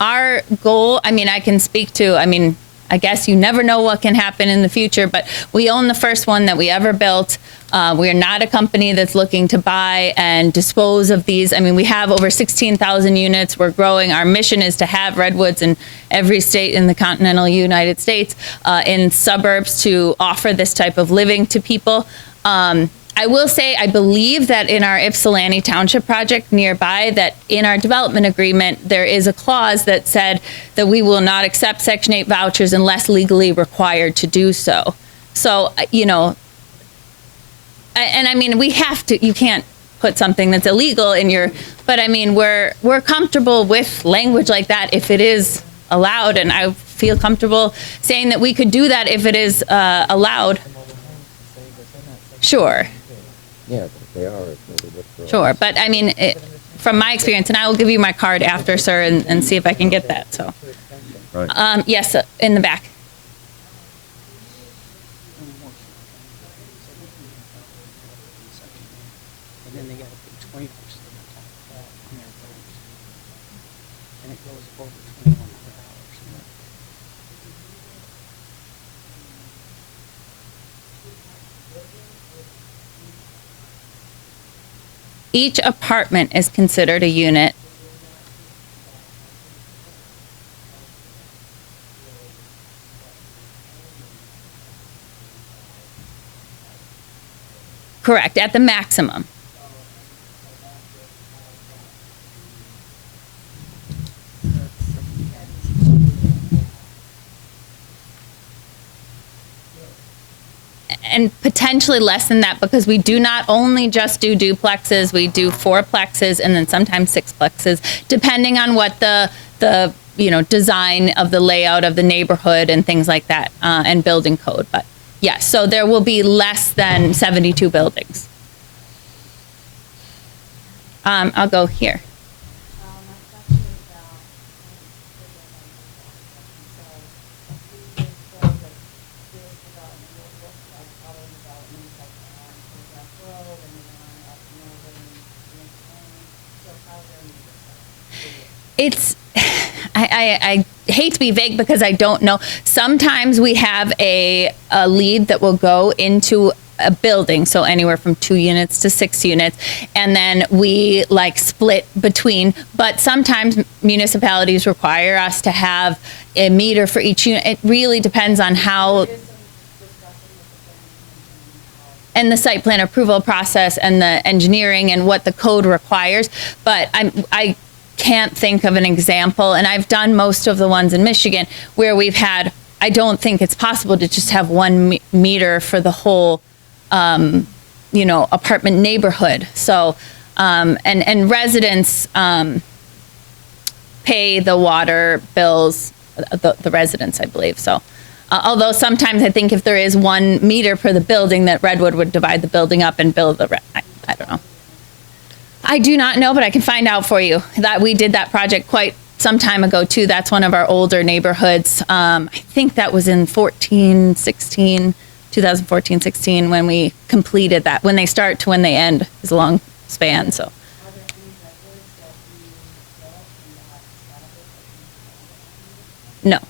Our goal, I mean, I can speak to, I mean, I guess you never know what can happen in the future, but we own the first one that we ever built. We're not a company that's looking to buy and dispose of these. I mean, we have over 16,000 units. We're growing. Our mission is to have redwoods in every state in the continental United States, in suburbs, to offer this type of living to people. I will say, I believe that in our Ypsilanti Township project nearby, that in our development agreement, there is a clause that said that we will not accept Section 8 vouchers unless legally required to do so. So, you know, and I mean, we have to, you can't put something that's illegal in your, but I mean, we're comfortable with language like that if it is allowed, and I feel comfortable saying that we could do that if it is allowed. Sure. Yeah, they are. Sure, but I mean, from my experience, and I will give you my card after, sir, and see if I can get that. So, Right. yes, in the back. And then they got to pay 20% on their bills, and it goes over $2,100. Each apartment is considered a unit. Correct, at the maximum. And potentially less than that, because we do not only just do duplexes, we do fourplexes and then sometimes sixplexes, depending on what the you know, design of the layout of the neighborhood and things like that, and building code. But yes, so there will be less than 72 buildings. I'll go here. It's, I hate to be vague because I don't know. Sometimes we have a lead that will go into a building, so anywhere from 2 units to 6 units, and then we like split between, but sometimes municipalities require us to have a meter for each unit. It really depends on how, and the site plan approval process and the engineering and what the code requires. But I can't think of an example, and I've done most of the ones in Michigan where we've had, I don't think it's possible to just have one meter for the whole, you know, apartment neighborhood. So, and residents pay the water bills, the residents, I believe. So, although sometimes I think if there is 1 meter per the building, that Redwood would divide the building up and bill the I don't know. I do not know, but I can find out for you. That we did that project quite some time ago too. That's one of our older neighborhoods. I think that was in 2014, 16, when we completed that. When they start to when they end is a long span. So. No.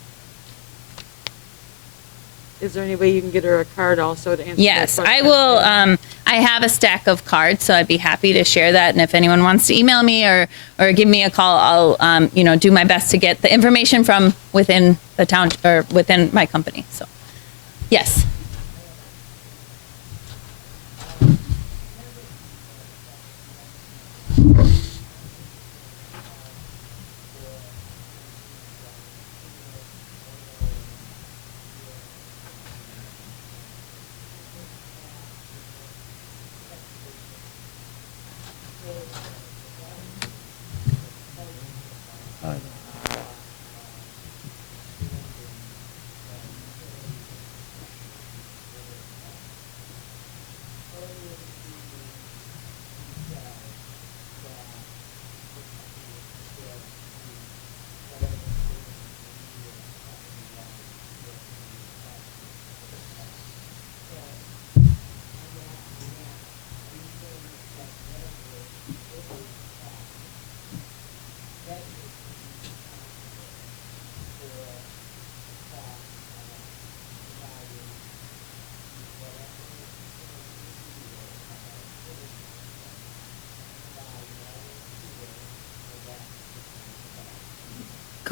Is there any way you can get her a card also to answer? Yes, that I question? will. I have a stack of cards, so I'd be happy to share that. And if anyone wants to email me or give me a call, I'll you know, do my best to get the information from within the town or within my company. So, yes.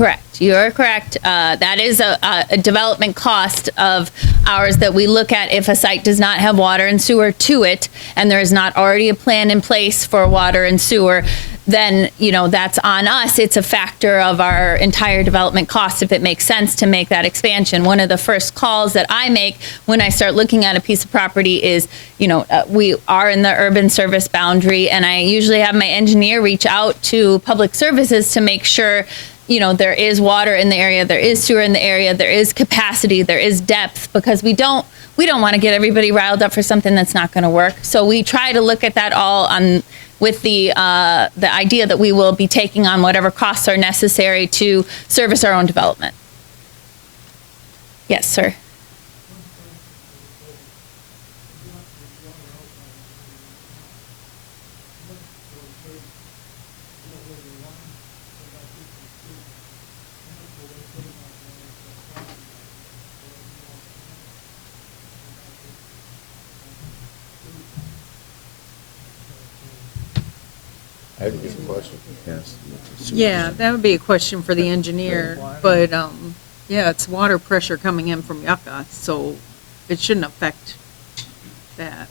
Correct. You're correct. That is a development cost of ours that we look at if a site does not have water and sewer to it, and there is not already a plan in place for water and sewer, then, that's on us. It's a factor of our entire development cost if it makes sense to make that expansion. One of the first calls that I make when I start looking at a piece of property is, we are in the urban service boundary, and I usually have my engineer reach out to public services to make sure there is water in the area, there is sewer in the area, there is capacity, there is depth, because we don't want to get everybody riled up for something that's not going to work. So we try to look at that all with the idea that we will be taking on whatever costs are necessary to service our own development. Yes, sir. I have a good question. Yes. Yeah, that would be a question for the engineer, but, yeah, it's water pressure coming in from Yucca, so it shouldn't affect that.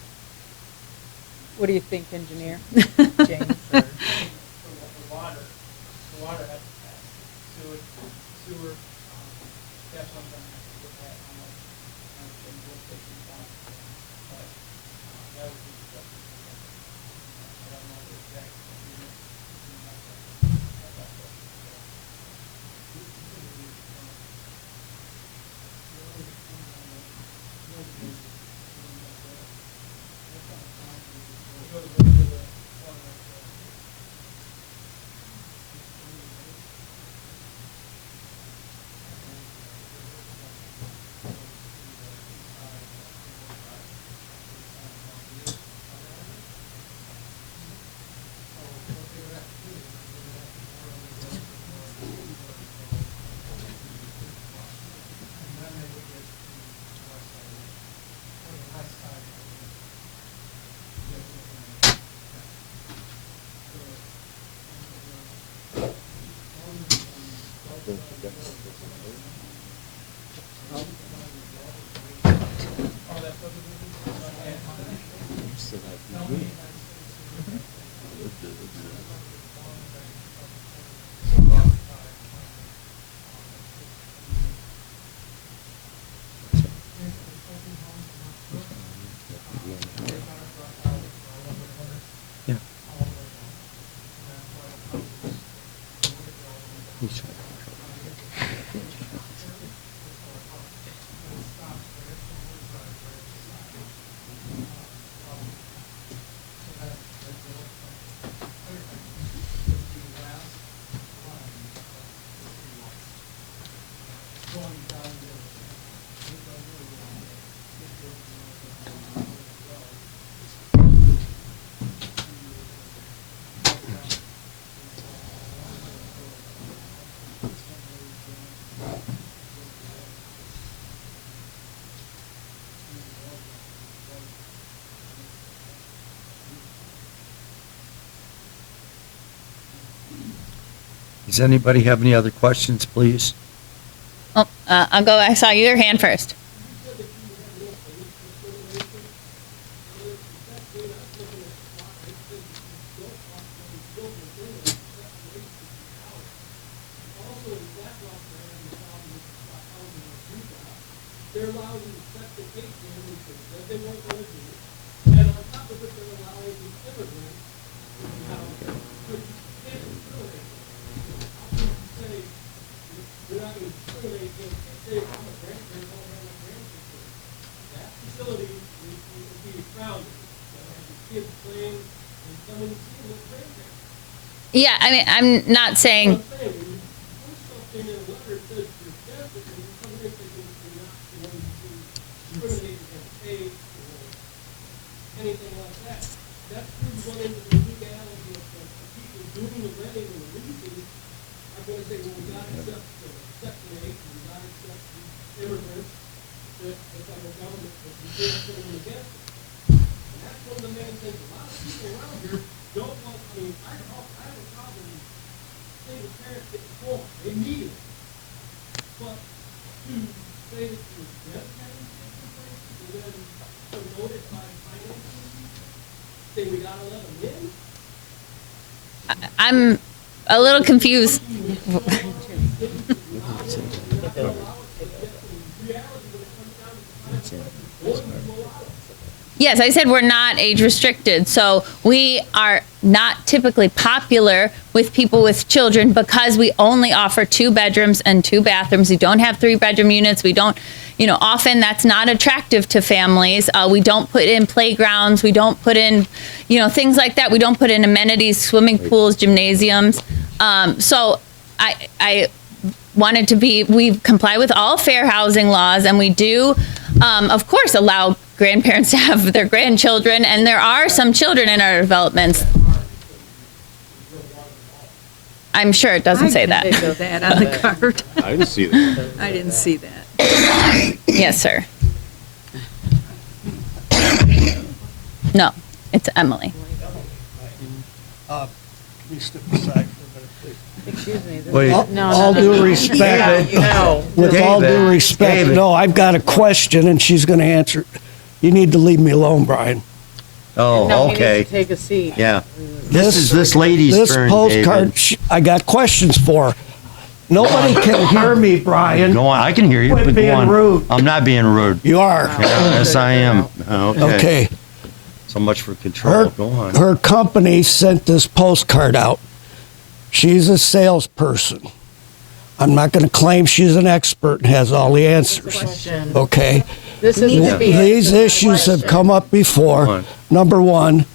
What do you think, engineer? James? For water, the water has to pass. Sewer, that's what I'm gonna have to look at, how much, we'll take it down. But, that would be the question. I don't know the exact unit. Does anybody have any other questions, please? Oh, I'll go. I saw your hand first. They're allowing you to set the case that they weren't going to do. And on top of it, they're allowing the immigrants now to can't discriminate. How can you say we're not going to discriminate against, say, I'm a grandparent, I don't have my grandkids. That facility would be crowded. The kids playing and someone seeing their grandparents. Yeah, I mean, I'm not saying. What I'm saying, when you put something in a letter that says you're tested, and you come here thinking you're not going to discriminate against age or anything like that, that's where you run into the legality of people doing the renting and the leasing are going to say, well, we got to accept Section 8, and we got to accept the immigrants, that the federal government, that we can't put them against it. And that's one of the main things. A lot of people around here don't want, I have a problem with single parents getting born. They need it. say we gotta let them in? I'm a little confused. Yes, I said we're not age restricted, so we are not typically popular with people with children because we only offer 2 bedrooms and 2 bathrooms. We don't have 3-bedroom units. We don't, often that's not attractive to families. We don't put in playgrounds. We don't put in, things like that. We don't put in amenities, swimming pools, gymnasiums. So I wanted to we comply with all fair housing laws, and we do, of course, allow grandparents to have their grandchildren, and there are some children in our developments. I'm sure it doesn't say that. I didn't say that on the card. I didn't see that. I didn't see that. Yes, sir. No, it's Emily. Can you step aside for a minute, please? Wait, All due respect, with all David, due respect, David. no, I've got a question and she's gonna answer. You need to leave me alone, Brian. oh, okay. Take a seat. Yeah. This is this lady's This turn, postcard, David. I got questions for her. Nobody can hear me, Brian. Go on, I can hear you, Quit but go being on. rude. I'm not being rude. You are. Yes, I am. Okay. So much for control. Her, Go on. her company sent this postcard out. She's a salesperson. I'm not gonna claim she's an expert and has all the answers. Okay? This is These issues have come up before. Come on. Number one,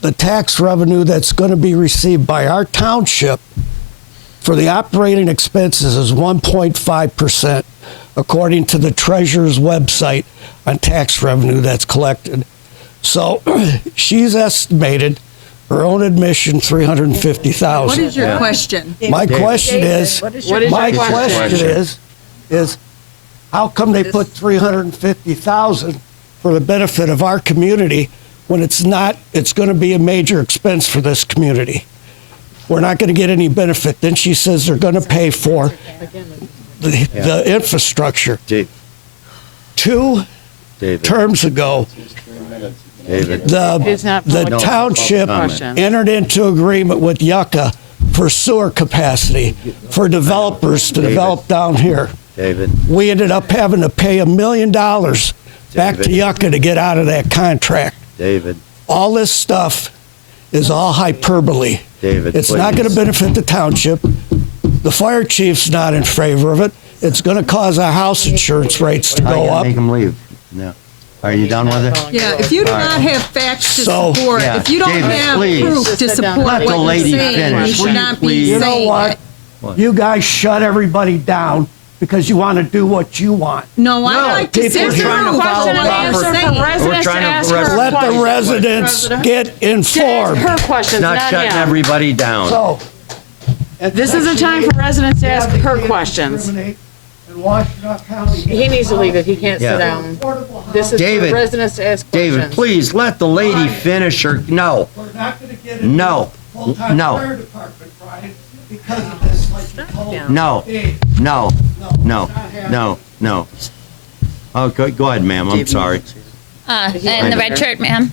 the tax revenue that's going to be received by our township for the operating expenses is 1.5%, according to the treasurer's website on tax revenue that's collected. So she's estimated her own admission What $350,000. is your question? My question is, What is your my question? question is how come they put 350,000 for the benefit of our community when it's not, it's going to be a major expense for this community? We're not going to get any benefit. Then she says they're going to pay for the infrastructure. Dave, 2 David, terms ago, David. It's not the public township question. entered into agreement with Yucca for sewer capacity for developers to develop down here. David, We ended up having to pay $1 million back to David. Yucca to get out of that contract. David, All this stuff is all hyperbole. David, It's not going to please. benefit the township. The fire chief's not in favor of it. It's going to cause our house insurance rates to I go gotta up. make him leave. No. Are you done with it? Yeah, if you do not have facts to So- support, Yeah, if you don't David, have please. proof to Sit down. support Let the what you're lady saying, finish. you should Will you not be please? You know saying what? it. What? You guys shut everybody down because you want to do what you want. No, I like to people sit here through trying to what follow you're proper- saying. Residents trying to ask arrest- her Let the questions. residents get Ask informed. her questions, Not not shutting him. everybody down. So. This is a time for residents to ask her questions. He needs to leave if he can't Yeah. sit down. This is David, for residents to ask questions. David, please let the lady finish her. No. We're not going to get No. full-time No. fire department, Brian, because of this, like you told No. Dave. No. No. No. No. Oh, go ahead, ma'am. I'm sorry. In the red shirt, ma'am.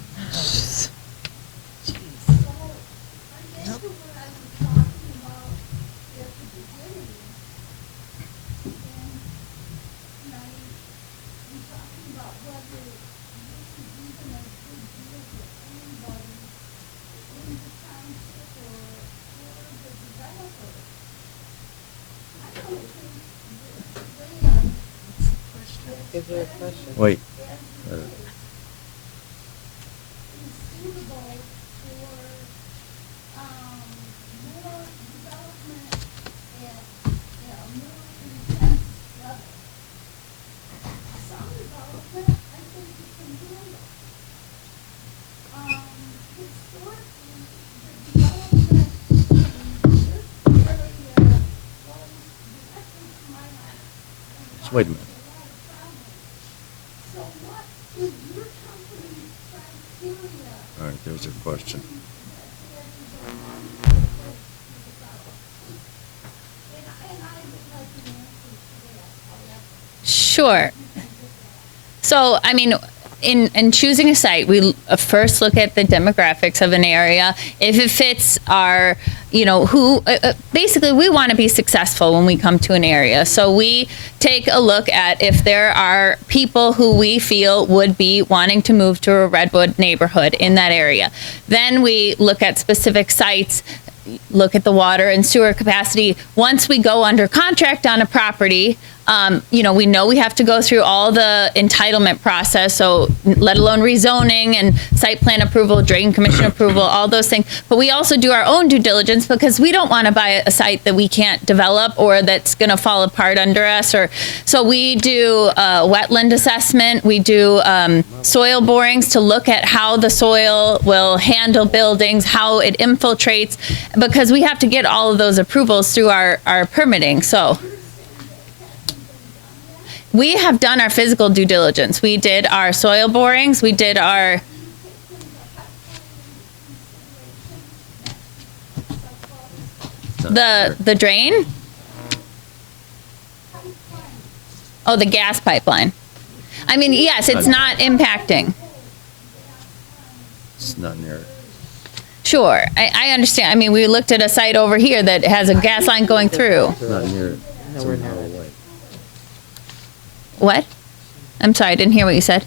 Wait. Just wait a minute. All right, there's your question. Sure. So, I mean, in choosing a site, we first look at the demographics of an area. If it fits our, basically we want to be successful when we come to an area. So we take a look at if there are people who we feel would be wanting to move to a Redwood neighborhood in that area. Then we look at specific sites, look at the water and sewer capacity. Once we go under contract on a property, we know we have to go through all the entitlement process, so let alone rezoning and site plan approval, drain commission approval, all those things. But we also do our own due diligence because we don't want to buy a site that we can't develop or that's going to fall apart under us. So we do a wetland assessment. We do soil borings to look at how the soil will handle buildings, how it infiltrates, because we have to get all of those approvals through our permitting. So we have done our physical due diligence. We did our soil borings. We did our the drain. Oh, the gas pipeline. I mean, yes, it's not impacting. It's not near it. Sure, I understand. I mean, we looked at a site over here that has a gas line going through. It's not near it. It's an hour away. What? I'm sorry, I didn't hear what you said.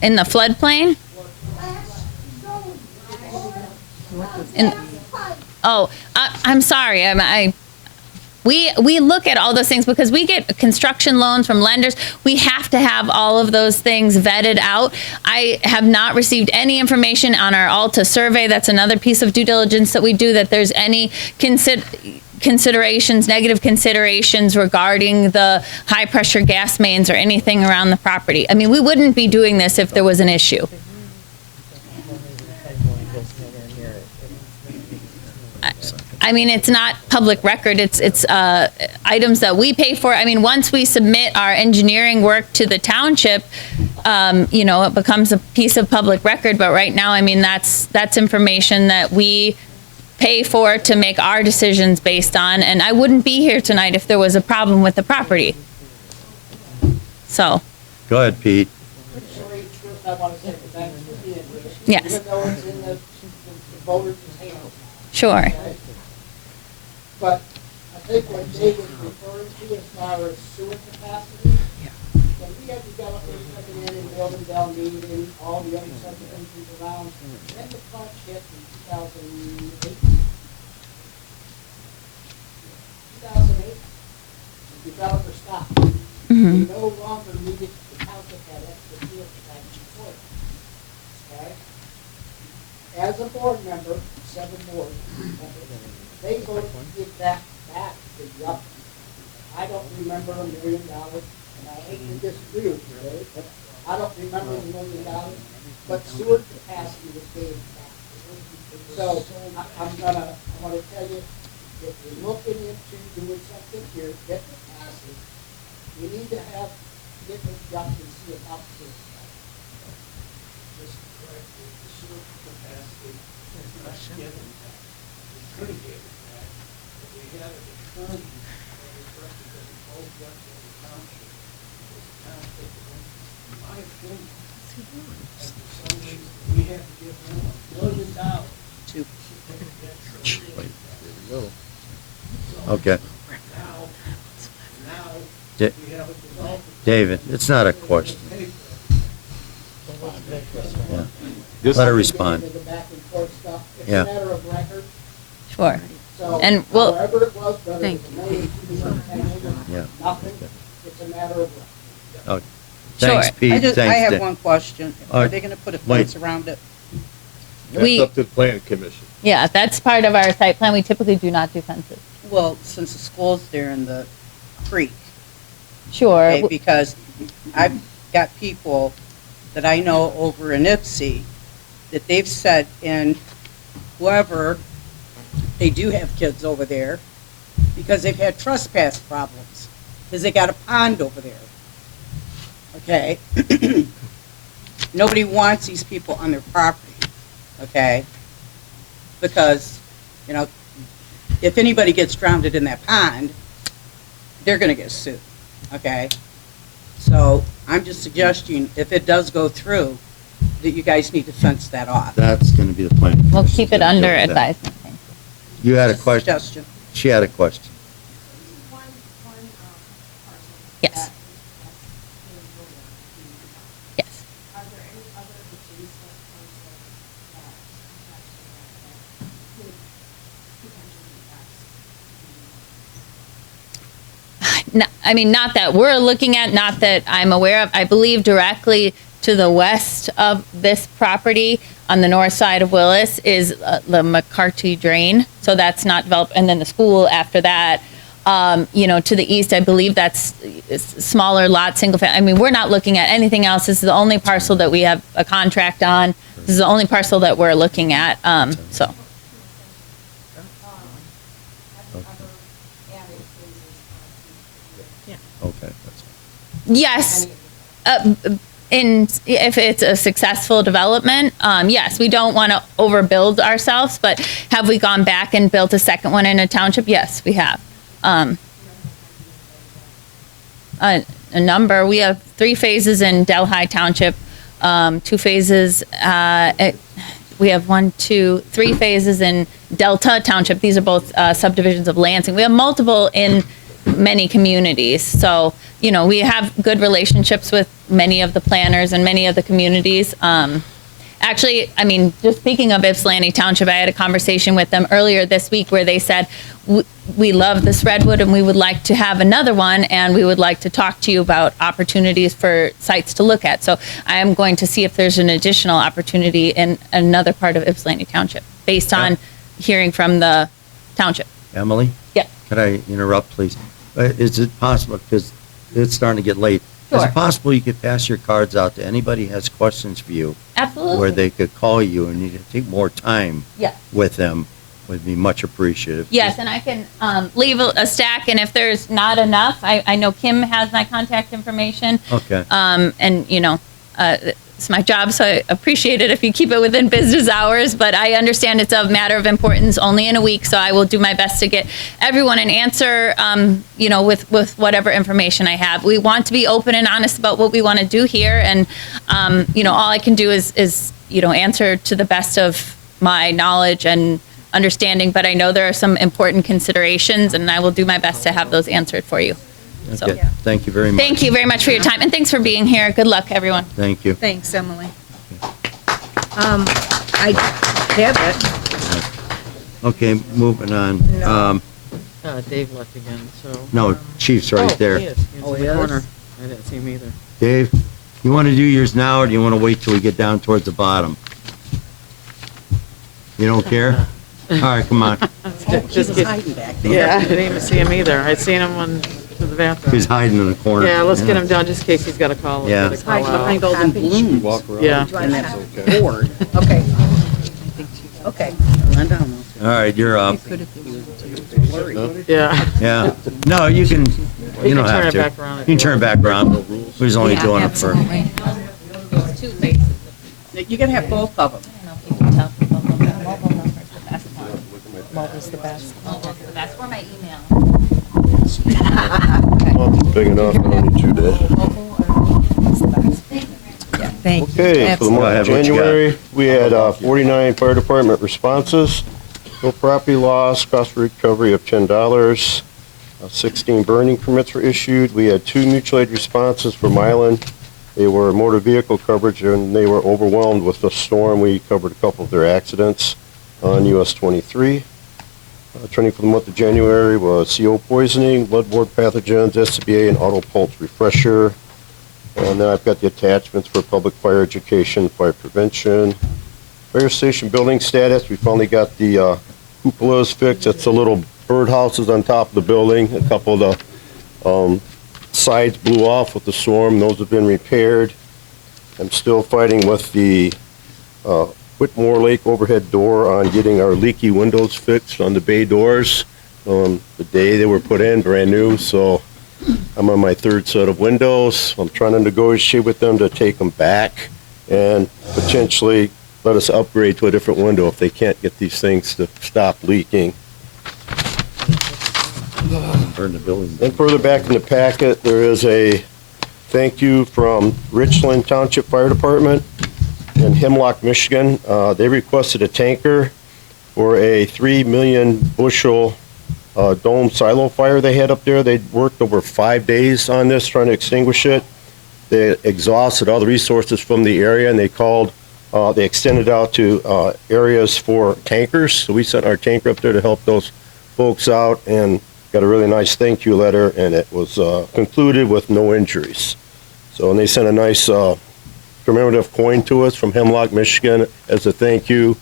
In the floodplain? I'm sorry. We look at all those things because we get construction loans from lenders. We have to have all of those things vetted out. I have not received any information on our Alta survey. That's another piece of due diligence that we do, that there's any considerations, negative considerations regarding the high pressure gas mains or anything around the property. I mean, we wouldn't be doing this if there was an issue. I mean, it's not public record. It's items that we pay for. I mean, once we submit our engineering work to the township, it becomes a piece of public record. But right now, I mean, that's information that we pay for to make our decisions based on. And I wouldn't be here tonight if there was a problem with the property. So. Go ahead, Pete. First, I want to say thanks for being here. Yes. Even though it's in the voters' hands. Sure. Okay? But I think what Dave was referring to as far as sewer capacity, when we had developers coming in and building down Mead and all the other subdivisions around, then the crunch hit in 2008. 2008, the developer stopped. We no longer needed, the township had extra sewer capacity for it. Okay? As a board member, 7 board members, they voted to give that back to Yup. I don't remember $1 million, and I hate to disagree with you, Dave, but I don't remember $1 million, but sewer capacity was gave back. So I'm gonna tell you, if you're looking into doing something here, get capacity. You need to get with Yup and see about sewer capacity. Just correctly, the sewer capacity is not given back. We could have given it back, but we had an attorney that was representing both Yup and the township. Because the township, in my opinion, and for some reason, we had to give them $1 million to get Okay. now Da- we have a developer. David, it's not a question. Yeah. Let her respond. The back and forth stuff, it's Yeah. a matter of record. Sure. So, And we'll- however it was, whether Thank it's $1 million, $2 million, $10 million, Yeah. nothing, it's a matter of record. Oh, thanks, Sure. Pete. I Thanks, have Dan. one question. Are they gonna put a Wait. fence around it? We- That's up to the planning commission. Yeah, that's part of our site plan. We typically do not do fences. Well, since the school's there in the creek, Sure. okay, because I've got people that I know over in Ipsy that they've said, and whoever, they do have kids over there, because they've had trespass problems, because they got a pond over there. Okay? Nobody wants these people on their property, okay? Because, if anybody gets drowned in that pond, they're gonna get sued, okay? So I'm just suggesting, if it does go through, that you guys need to fence that off. That's gonna be the plan. We'll keep it under advisement. Thank you. You had a question? Suggestion. She had a question. Yes. Yes. Are there any other adjacent parcels that could potentially be No, I mean, not that we're looking at, not that I'm aware of. I believe directly to the west of this property on the north side of Willis is the McCarty Drain. So that's not developed. And then the school after that, you know, to the east, I believe that's smaller lot, single family. I mean, we're not looking at anything else. This is the only parcel that we have a contract on. This is the only parcel that we're looking at. So. have you ever added phases Okay. Yes. If it's a successful development, yes, we don't want to overbuild ourselves, but have we gone back and built a second one in a township? Yes, we have. A number. We have 3 phases in Delhi Township, 2 phases. We have 3 phases in Delta Township. These are both subdivisions of Lansing. We have multiple in many communities. So, you know, we have good relationships with many of the planners and many of the communities. Actually, I mean, just speaking of Ypsilanti Township, I had a conversation with them earlier this week where they said, we love this redwood and we would like to have another one, and we would like to talk to you about opportunities for sites to look at. So I am going to see if there's an additional opportunity in another part of Ypsilanti Township based on hearing from the township. Emily? Yeah. Could I interrupt, please? Is it possible, because it's starting to get late, is Sure. it possible you could pass your cards out to anybody who has questions for you? Absolutely. Where they could call you and you could take more time Yes. with them, would be much appreciated. Yes, and I can leave a stack, and if there's not enough, I know Kim has my contact information. Okay. And, you know, it's my job, so I appreciate it if you keep it within business hours, but I understand it's a matter of importance only in a week, so I will do my best to get everyone an answer, you know, with whatever information I have. We want to be open and honest about what we want to do here, and, you know, all I can do is, you know, answer to the best of my knowledge and understanding, but I know there are some important considerations, and I will do my best to have those answered for you. So, Okay. Thank you very much. thank you very much for your time, and thanks for being here. Good luck, everyone. Thank you. Thanks, Emily. I have it. Okay, moving on. Dave left again, so. No, Chief's right there. He is. He's in the corner. I didn't see him either. Dave, you want to do yours now, or do you want to wait till we get down towards the bottom? You don't care? All right, come on. Just get, Hiding back there. yeah, I didn't even see him either. I seen him when, to the bathroom. He's hiding in the corner. Yeah, let's get him down just in case he's got a call. Yeah. Let's get a Hide call out. behind all them balloons. Walk around. Yeah. And that's board. Okay. Okay. Run down. All right, you're up. Yeah. Yeah. No, you can, you don't can turn have it to. back around You if can you turn it back around. We was only doing it for, You can have both of them. Mobile's the best. That's for my email. Well, it's big enough, I don't need 2 days. Thank you. Okay, for the month of Go ahead, what you got? January, we had 49 fire department responses, no property loss, cost for recovery of $10. 16 burning permits were issued. We had 2 mutual aid responses from Island. They were motor vehicle coverage, and they were overwhelmed with the storm. We covered a couple of their accidents on US 23. Training for the month of January was CO poisoning, bloodborne pathogens, SCBA, and auto pulse refresher. And then I've got the attachments for public fire education, fire prevention. Fire station building status, we finally got the cupolas fixed. That's the little birdhouses on top of the building. A couple of the sides blew off with the storm. Those have been repaired. I'm still fighting with the Whitmore Lake overhead door on getting our leaky windows fixed on the bay doors. The day they were put in, brand new, so I'm on my 3rd set of windows. I'm trying to negotiate with them to take them back and potentially let us upgrade to a different window if they can't get these things to stop leaking. in the building. Then further back in the packet, there is a thank you from Richland Township Fire Department in Hemlock, Michigan. They requested a tanker for a 3 million bushel dome silo fire they had up there. They worked over 5 days on this trying to extinguish it. They exhausted all the resources from the area, and they extended out to areas for tankers. So we sent our tanker up there to help those folks out and got a really nice thank you letter, and it was concluded with no injuries. So, and they sent a nice commemorative coin to us from Hemlock, Michigan as a thank you,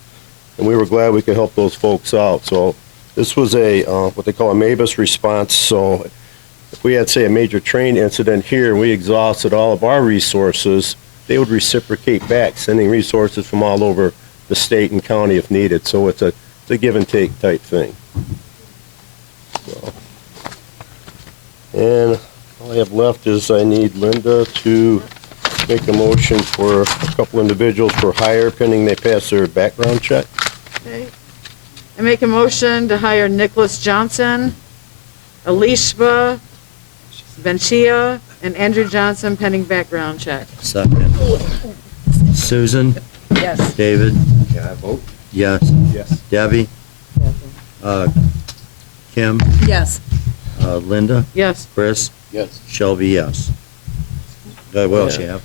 and we were glad we could help those folks out. So this was a what they call a MABUS response. So if we had, say, a major train incident here and we exhausted all of our resources, they would reciprocate back, sending resources from all over the state and county if needed. So it's a give and take type thing. So, and all I have left is I need Linda to make a motion for a couple individuals for hire pending they pass their background check. Okay. I make a motion to hire Nicholas Johnson, Elishba Benchia, and Andrew Johnson pending background check. Second. Susan? Yes. David? Can I vote? Yes. Yes. Debbie? Kim? Yes. Linda? Yes. Chris? Yes. Shelby, yes. What else you have?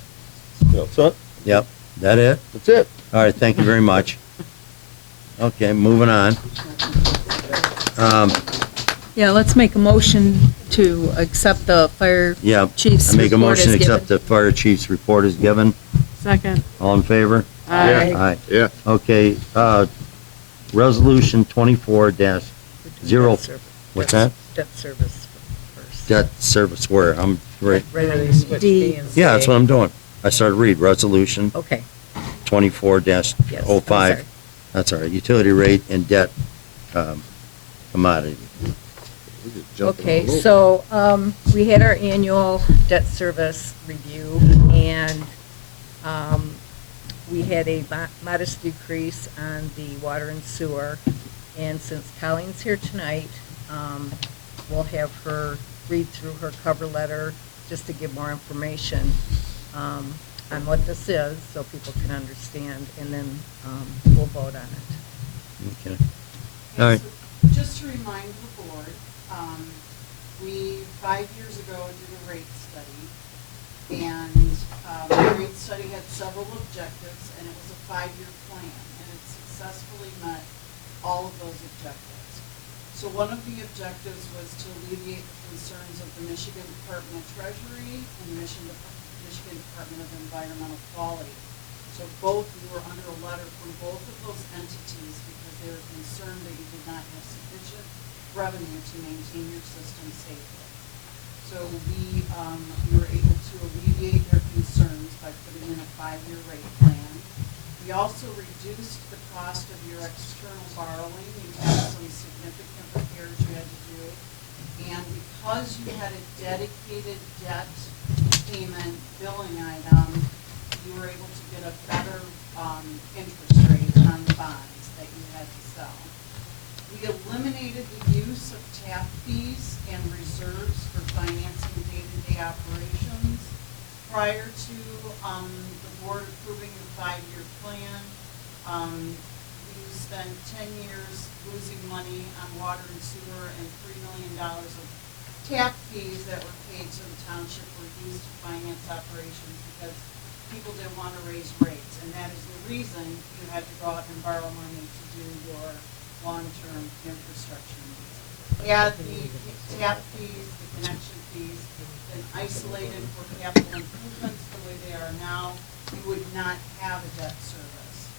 That's it. Yep. That it? That's it. All right, thank you very much. Okay, moving on. Yeah, let's make a motion to accept the fire Yeah, chief's I make a report motion as to accept given. the fire chief's report is given. Second. All in favor? Aye. Aye. Yeah. Okay, resolution 24-0, what's that? Debt service first. Debt service where? I'm right. Ready to switch D. B and Yeah, that's C. what I'm doing. I started read resolution Okay, 24-05. yes, I'm sorry. That's all right. Utility rate and debt commodity. Okay, so, we had our annual debt service review, and, we had a modest decrease on the water and sewer. And since Colleen's here tonight, we'll have her read through her cover letter just to give more information, on what this is, so people can understand, and then, we'll vote on it. Okay. All right. Just to remind the board, we, 5 years ago, did a rate study, and the rate study had several objectives, and it was a 5-year plan, and it successfully met all of those objectives. So one of the objectives was to alleviate the concerns of the Michigan Department of Treasury and the Michigan Department of Environmental Quality. So both, we were under a letter from both of those entities because they were concerned that you did not have sufficient revenue to maintain your system safely. So we were able to alleviate their concerns by putting in a 5-year rate plan. We also reduced the cost of your external borrowing. You had some significant repairs you had to do. And because you had a dedicated debt payment billing item, you were able to get a better interest rate on the bonds that you had to sell. We eliminated the use of tap fees and reserves for financing day-to-day operations. Prior to the board approving the 5-year plan, we spent 10 years losing money on water and sewer, and $3 million of tap fees that were paid to the township were used to finance operations because people didn't want to raise rates. And that is the reason you had to go out and borrow money to do your long-term infrastructure needs. Had the tap fees, the connection fees, been isolated for capital improvements the way they are now, you would not have a debt service.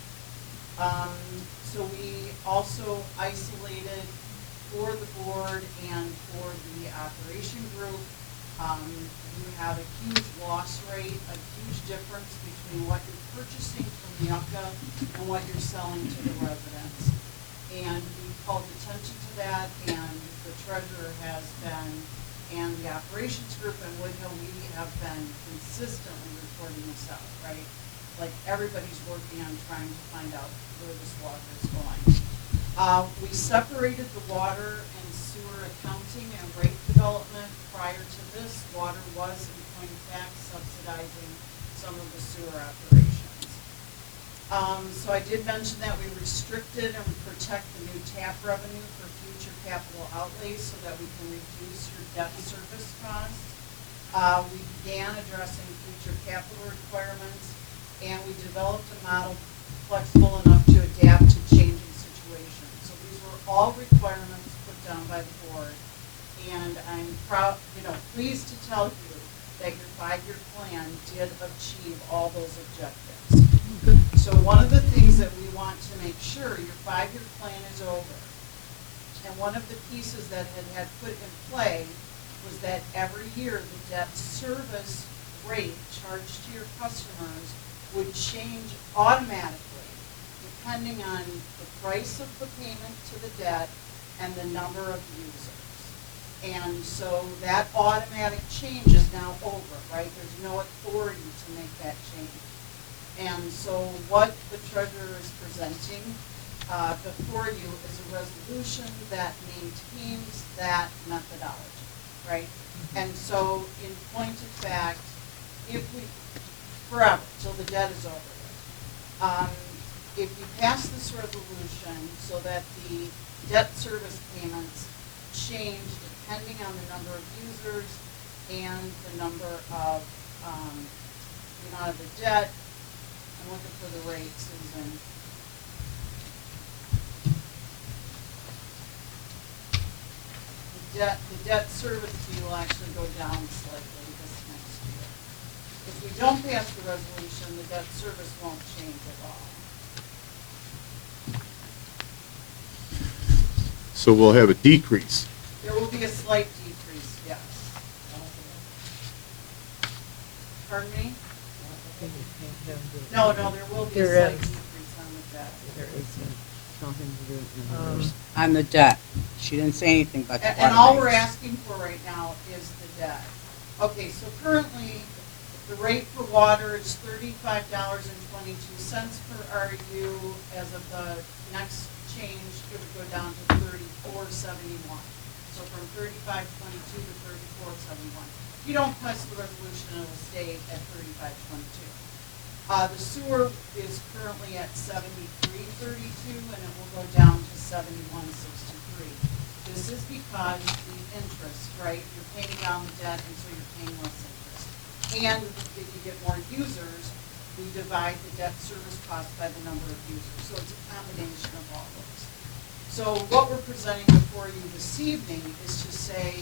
So we also isolated for the board and for the operation group. You have a huge loss rate, a huge difference between what you're purchasing from Yucca and what you're selling to the residents. And we called attention to that, and the treasurer has been, and the operations group and Woodhill, we have been consistently reporting this out, right? Like everybody's working on trying to find out where this water is going. We separated the water and sewer accounting and rate development, prior to this, water was in point of fact subsidizing some of the sewer operations. So I did mention that we restricted and protect the new tap revenue for future capital outlays so that we can reduce your debt service costs. We began addressing future capital requirements, and we developed a model flexible enough to adapt to changing situations. So these were all requirements put down by the board, and I'm pleased to tell you that your 5-year plan did achieve all those objectives. So one of the things that we want to make sure, your 5-year plan is over. And one of the pieces that had put in play was that every year the debt service rate charged to your customers would change automatically depending on the price of the payment to the debt and the number of users. And so that automatic change is now over, right? There's no authority to make that change. And so what the treasurer is presenting before you is a resolution that maintains that methodology, right? And so in point of fact, if we, forever, till the debt is over with, if you pass this resolution so that the debt service payments change depending on the number of users and the number of, the amount of the debt, I'm looking for the rate, Susan. The debt service fee will actually go down slightly this next year. If we don't pass the resolution, the debt service won't change at all. So we'll have a decrease. There will be a slight decrease, yes. Pardon me? No, there will be a There slight is. decrease on the debt. There is something to do. On the debt. She didn't say anything about the water And all we're rates. asking for right now is the debt. Okay, so currently, the rate for water is $35.22 per RU. As of the next change, it would go down to $34.71. So from $35.22 to $34.71. If you don't pass the resolution, it will stay at $35.22. The sewer is currently at $73.32, and it will go down to $71.63. This is because the interest, right? You're paying down the debt, and so you're paying less interest. And if you get more users, we divide the debt service cost by the number of users. So it's a combination of all those. So what we're presenting before you this evening is to say,